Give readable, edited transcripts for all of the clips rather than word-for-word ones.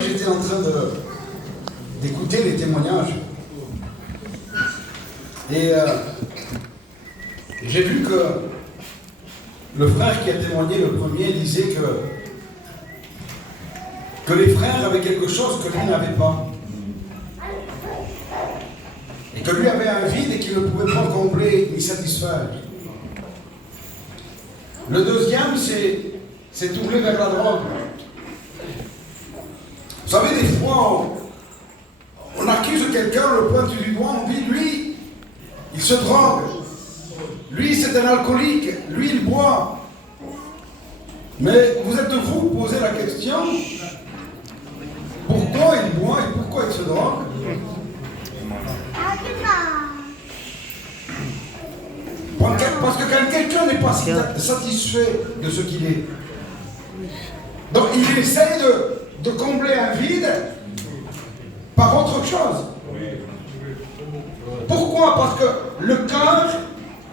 J'étais en train d'écouter les témoignages et j'ai vu que le frère qui a témoigné le premier disait que les frères avaient quelque chose que lui n'avait pas et que lui avait un vide et qu'il ne pouvait pas combler ni satisfaire. Le deuxième c'est tourné vers la drogue. Vous savez, des fois, on accuse quelqu'un, on le pointe du doigt, on dit, lui, il se drogue. Lui, c'est un alcoolique. Lui, il boit. Mais vous êtes-vous posé la question, pourquoi il boit et pourquoi il se drogue? Parce que quand quelqu'un n'est pas satisfait de ce qu'il est, donc il essaie de combler un vide par autre chose. Pourquoi? Parce que le cœur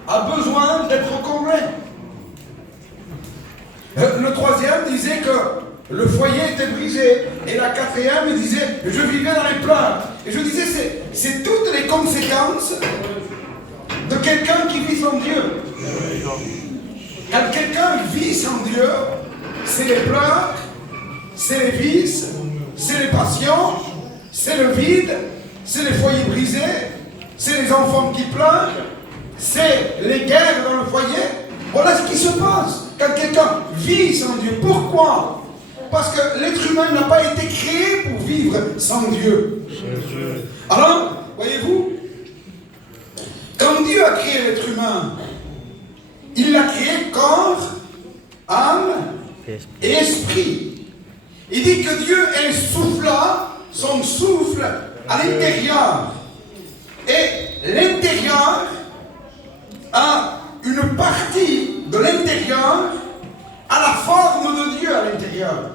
a besoin d'être comblé. Le troisième disait que le foyer était brisé. Et la quatrième disait, je vivais dans les pleurs. Et je disais, c'est toutes les conséquences de quelqu'un qui vit sans Dieu. Quand quelqu'un vit sans Dieu, c'est les pleurs, c'est les vices, c'est les passions, c'est le vide, c'est les foyers brisés, c'est les enfants qui pleurent, c'est les guerres dans le foyer. Voilà ce qui se passe quand quelqu'un vit sans Dieu. Pourquoi? Parce que l'être humain n'a pas été créé pour vivre sans Dieu. Alors, voyez-vous, quand Dieu a créé l'être humain, il l'a créé corps, âme et esprit. Il dit que Dieu insuffla son souffle à l'intérieur. Et l'intérieur a une partie de l'intérieur à la forme de Dieu à l'intérieur.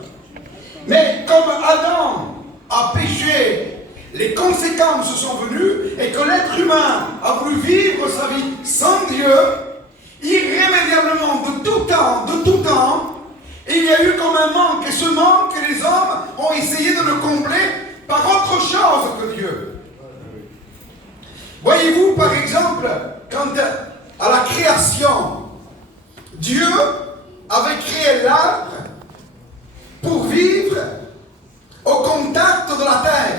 Mais comme Adam a péché, les conséquences sont venues et que l'être humain a voulu vivre sa vie sans Dieu, irrémédiablement de tout temps, il y a eu comme un manque, et ce manque, les hommes ont essayé de le combler par autre chose que Dieu. Voyez-vous, par exemple, quand à la création, Dieu avait créé l'arbre pour vivre au contact de la terre.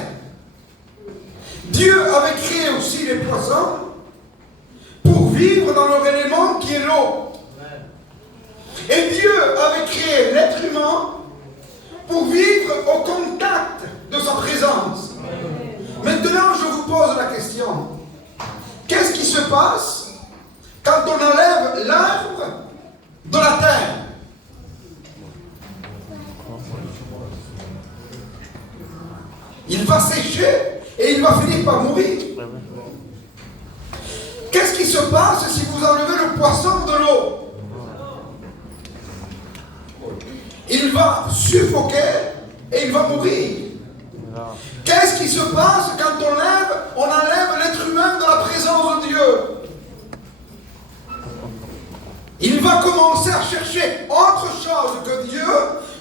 Dieu avait créé aussi les poissons pour vivre dans leur élément qui est l'eau. Et Dieu avait créé l'être humain pour vivre au contact de sa présence. Maintenant, je vous pose la question. Qu'est-ce qui se passe quand on enlève l'arbre de la terre? Il va sécher et il va finir par mourir. Qu'est-ce qui se passe si vous enlevez le poisson de l'eau? Il va suffoquer et il va mourir. Qu'est-ce qui se passe quand on enlève l'être humain de la présence de Dieu? Il va commencer à chercher autre chose que Dieu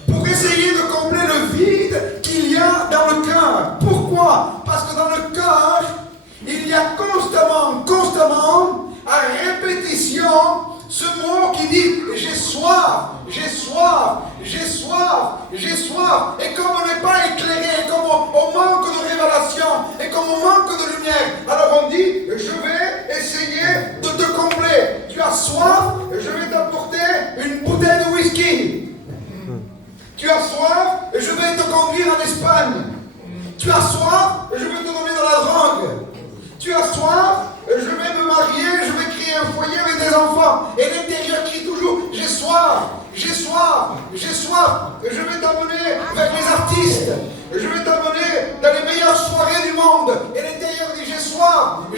pour essayer de combler le vide qu'il y a dans le cœur. Pourquoi? Parce que dans le cœur, il y a constamment, à répétition, ce mot qui dit « j'ai soif, j'ai soif, j'ai soif, j'ai soif ». Et comme on n'est pas éclairé, comme on manque de révélation, et comme on manque de lumière, alors on dit « je vais essayer de te combler. Tu as soif, je vais t'apporter une bouteille de whisky. Tu as soif, je vais te conduire en Espagne. Tu as soif, je vais te donner de la drogue. Tu as soif, je vais me marier, je vais créer un foyer avec des enfants. Et l'intérieur crie toujours, j'ai soif, j'ai soif, j'ai soif. Je vais t'amener vers les artistes. Je vais t'amener dans les meilleures soirées du monde. Et l'intérieur dit, j'ai soif,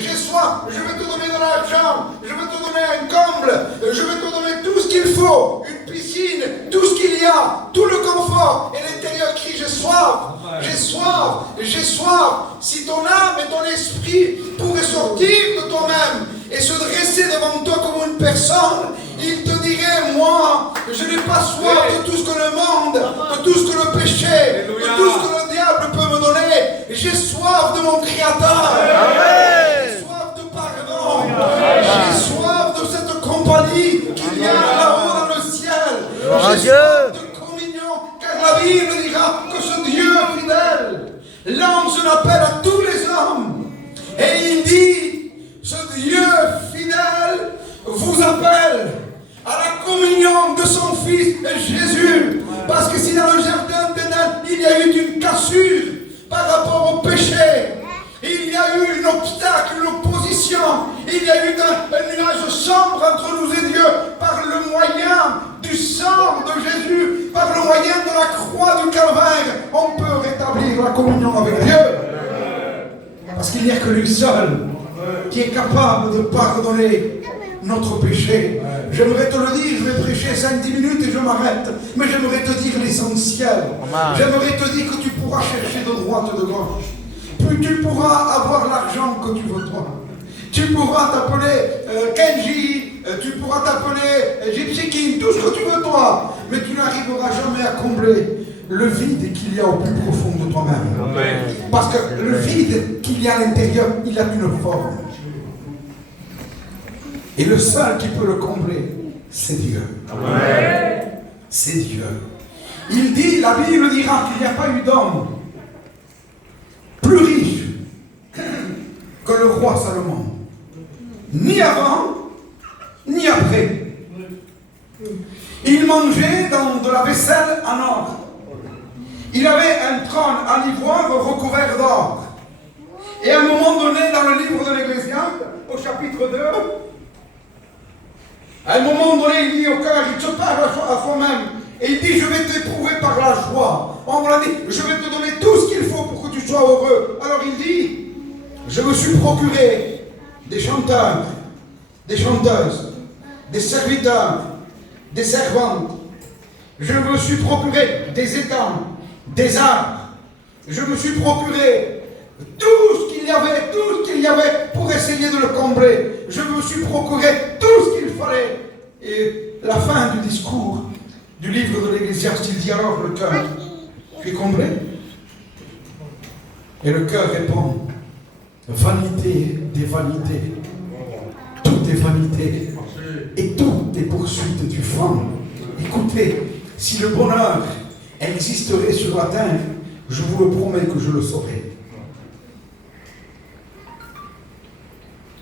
je vais te donner de l'argent, je vais te donner un comble, je vais te donner tout ce qu'il faut, une piscine, tout ce qu'il y a, tout le confort. Et l'intérieur crie, j'ai soif, j'ai soif, j'ai soif. Si ton âme et ton esprit pourraient sortir de toi-même et se dresser devant toi comme une personne, il te dirait, moi, je n'ai pas soif de tout ce que le monde, de tout ce que le péché, de tout ce que le diable J'ai soif de mon Créateur. J'ai soif de pardon. J'ai soif de cette compagnie qu'il y a là-haut dans le ciel. J'ai soif de communion, car la Bible dira que ce Dieu fidèle lance un appel à tous les hommes. Et il dit, ce Dieu fidèle vous appelle à la communion de son Fils Jésus. Parce que si dans le jardin d'Éden, il y a eu une cassure par rapport au péché, il y a eu un obstacle, une opposition, il y a eu un nuage sombre entre nous et Dieu, par le moyen du sang de Jésus, par le moyen de la croix du Calvaire, on peut rétablir la communion avec Dieu. Parce qu'il n'y a que lui seul qui est capable de pardonner notre péché. J'aimerais te le dire, je vais prêcher 5-10 minutes et je m'arrête. Mais j'aimerais te dire l'essentiel. J'aimerais te dire que tu pourras chercher de droite et de gauche. Puis tu pourras avoir l'argent que tu veux toi. Tu pourras t'appeler Kenji, tu pourras t'appeler Gypsy King, tout ce que tu veux toi. Mais tu n'arriveras jamais à combler le vide qu'il y a au plus profond de toi-même. Parce que le vide qu'il y a à l'intérieur, il a une forme. Et le seul qui peut le combler, c'est Dieu. C'est Dieu. Il dit, la Bible dira qu'il n'y a pas eu d'homme plus riche que le roi Salomon. Ni avant, ni après. Il mangeait dans de la vaisselle en or. Il avait un trône en ivoire recouvert d'or. Et à un moment donné, dans le livre de l'Ecclésiaste, au chapitre 2, à un moment donné, il dit au cœur, il se parle à soi-même, et il dit, je vais t'éprouver par la joie. On l'a dit, je vais te donner tout ce qu'il faut pour que tu sois heureux. Alors il dit, je me suis procuré des chanteurs, des chanteuses, des serviteurs, des servantes. Je me suis procuré des étangs, des arbres. Je me suis procuré tout ce qu'il y avait pour essayer de le combler. Je me suis procuré tout ce qu'il fallait. Et la fin du discours du livre de l'Ecclésiaste, il dit alors le cœur, tu es comblé? Et le cœur répond, vanité des vanités, tout est vanité, et tout est poursuite du vent. Écoutez, si le bonheur existerait sur la terre, je vous le promets que je le saurais.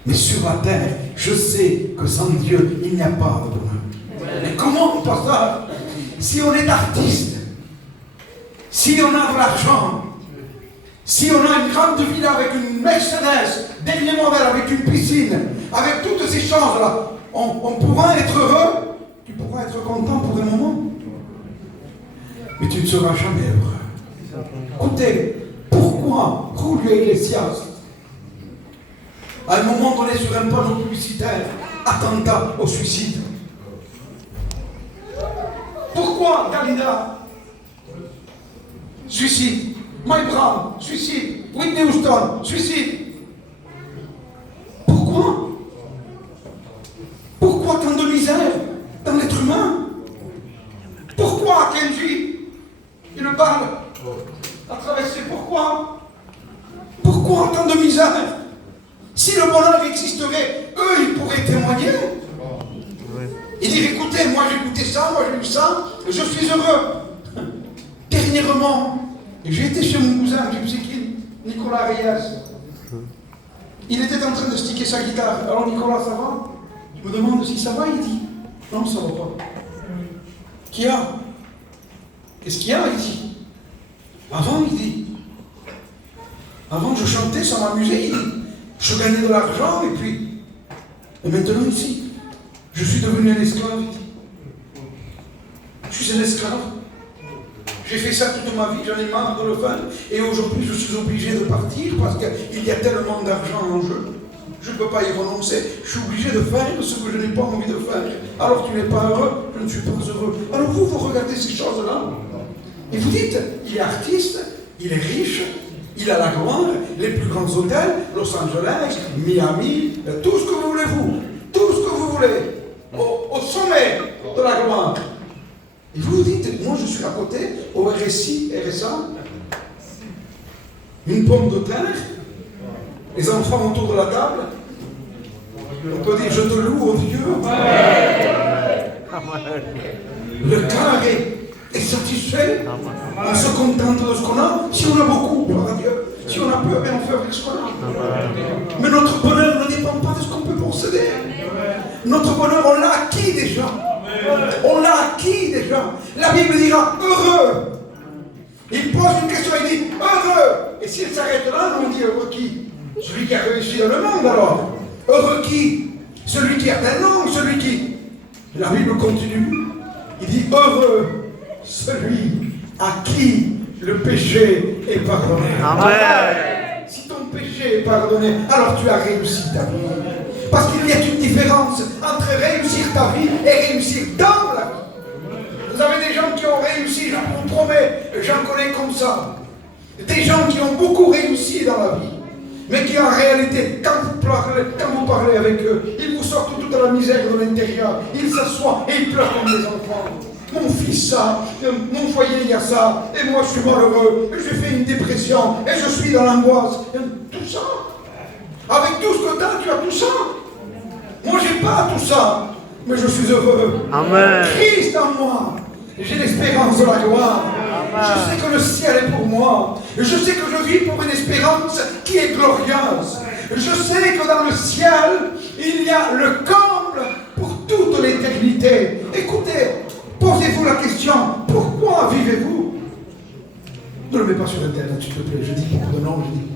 Mais sur la terre, je sais que sans Dieu, il n'y a pas de bonheur. Mais comment, pasteur, si on est artiste, si on a de l'argent, si on a une grande villa avec une Mercedes, dernier modèle, avec une piscine, avec toutes ces choses-là, on pourra être heureux, tu pourras être content pour un moment, mais tu ne seras jamais heureux. Écoutez, pourquoi Julio Iglesias, à un moment donné sur un panneau publicitaire, attentat au suicide? Pourquoi Dalida? Suicide. Mike Brown, suicide. Whitney Houston, suicide. Pourquoi? Pourquoi tant de misère dans l'être humain? Pourquoi Kenji, il le parle à traverser? Pourquoi tant de misère? Si le bonheur existerait, eux, ils pourraient témoigner. Et dire, écoutez, moi j'ai goûté ça, moi j'ai eu ça, je suis heureux. Dernièrement, j'ai été chez mon cousin, Nicolas Reyes. Il était en train de sticker sa guitare. Alors Nicolas, ça va? Je me demande si ça va, il dit. Non, ça va pas. Qu'est-ce qu'il y a? Il dit. Avant, il dit. Avant, je chantais, ça m'amusait, il dit. Je gagnais de l'argent et puis. Et maintenant, ici, je suis devenu un esclave, il dit. Je suis un esclave. J'ai fait ça toute ma vie, j'en ai marre de le faire. Et aujourd'hui, je suis obligé de partir parce qu'il y a tellement d'argent en jeu. Je ne peux pas y renoncer. Je suis obligé de faire ce que je n'ai pas envie de faire. Alors tu n'es pas heureux, je ne suis pas heureux. Alors vous regardez ces choses-là. Et vous dites, il est artiste, il est riche, il a la gloire, les plus grands hôtels, Los Angeles, Miami, tout ce que vous voulez vous. Tout ce que vous voulez. Au sommet de la gloire. Et vous vous dites, moi je suis à côté, au RSI, RSA. une pomme de terre, les enfants autour de la table. On peut dire je te loue, oh Dieu. Le cœur est satisfait. On se contente de ce qu'on a. Si on a beaucoup, gloire à Dieu. Si on a peu, ben on fait avec ce qu'on a. Mais notre bonheur ne dépend pas de ce qu'on peut posséder. Notre bonheur, on l'a acquis déjà. On l'a acquis déjà. La Bible dira heureux. Il pose une question, il dit heureux. Et s'il s'arrête là, nous on dit heureux qui? Celui qui a réussi dans le monde alors. Heureux qui? Celui qui a un nom, celui qui. La Bible continue. Il dit heureux celui à qui le péché est pardonné. Amen. Si ton péché est pardonné, alors tu as réussi ta vie. Parce qu'il y a une différence entre réussir ta vie et réussir dans la vie. Vous avez des gens qui ont réussi, je vous promets, j'en connais comme ça. Des gens qui ont beaucoup réussi dans la vie. Mais qui en réalité, quand vous parlez avec eux, ils vous sortent toute la misère de l'intérieur. Ils s'assoient et ils pleurent comme des enfants. Mon fils ça, mon foyer il y a ça, et moi je suis malheureux, et je fais une dépression, et je suis dans l'angoisse. Tout ça. Avec tout ce que tu as tout ça. Moi j'ai pas tout ça, mais je suis heureux. Amen. Christ en moi. J'ai l'espérance de la gloire. Je sais que le ciel est pour moi. Je sais que je vis pour une espérance qui est glorieuse. Je sais que dans le ciel, il y a le comble pour toute l'éternité. Écoutez, posez-vous la question, pourquoi vivez-vous? Ne le mets pas sur Internet, s'il te plaît. Je dis pour de nom, je dis